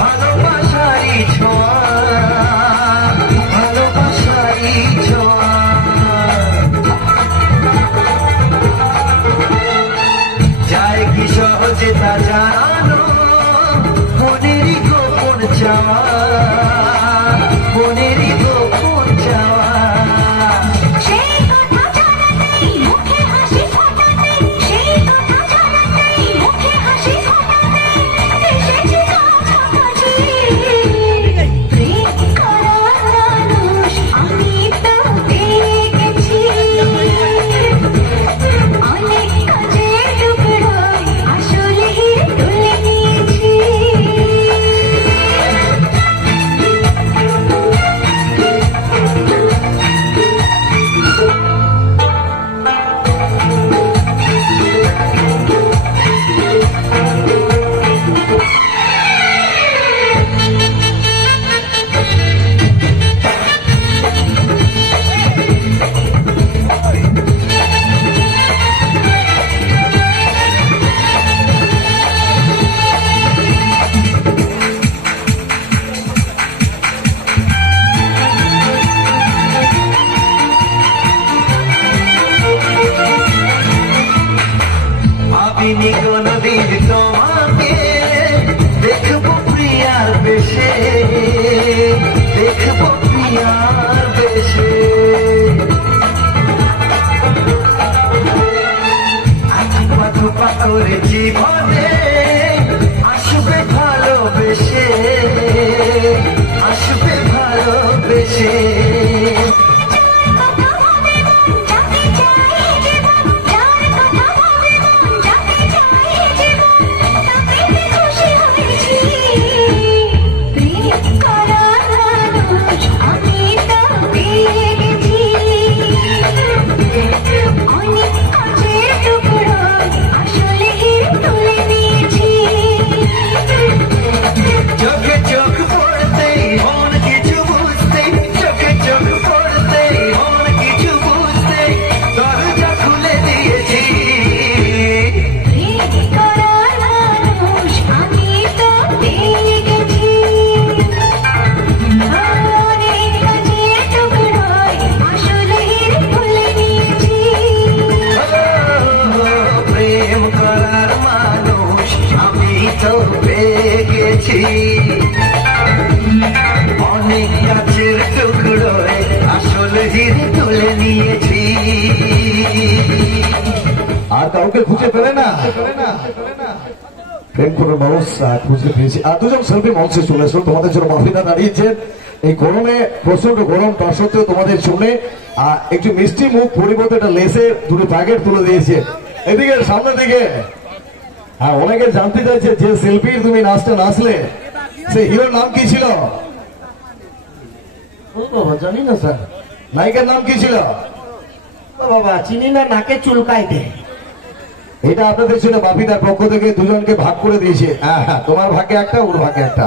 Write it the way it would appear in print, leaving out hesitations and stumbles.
ভালোবাসারি ছোঁয়া, ভালোবাসারি ছোঁয়া। যায় কি সহজে তা জানো, মনেরই গোপন চাওয়া, মনেরই গোপন চাওয়া। ভাবিনি কোনদিন তোমাকে দেখবো প্রিয়ার বেশে, দেখবো প্রিয়ার বেশে। আধুপা ধুপা করে জীবনে আসবে ভালোবেসে, আসবে ভালোবেসে। অনেক গাছের টুকরোয় আসল হিরে তুলে নিয়েছি। আর কাউকে খুঁজে পেলে না, প্রেম করে মানুষ খুঁজে পেয়েছি। আর দুজন শিল্পী মঞ্চে চলে এসো, তোমাদের জন্য মাফিদা দাঁড়িয়েছেন। এই গরমে, প্রচন্ড গরম, তার সত্ত্বেও তোমাদের শুনে একটু মিষ্টি মুখ পরিবর্তে একটা লেসের দুটো প্যাকেট তুলে দিয়েছে। এদিকে সামনের দিকে হ্যাঁ, অনেকে জানতে চাইছে যে শিল্পীর তুমি নাচটা নাচলে সে হিরোর নাম কি ছিল? জানি না স্যার। নায়িকার নাম কি ছিল? বাবা চিনি না, নাকে চুলকাই দে। এটা আপনাদের জন্য বাপিদার পক্ষ থেকে দুজনকে ভাগ করে দিয়েছে। হ্যাঁ হ্যাঁ, তোমার ভাগে একটা, ওর ভাগে একটা।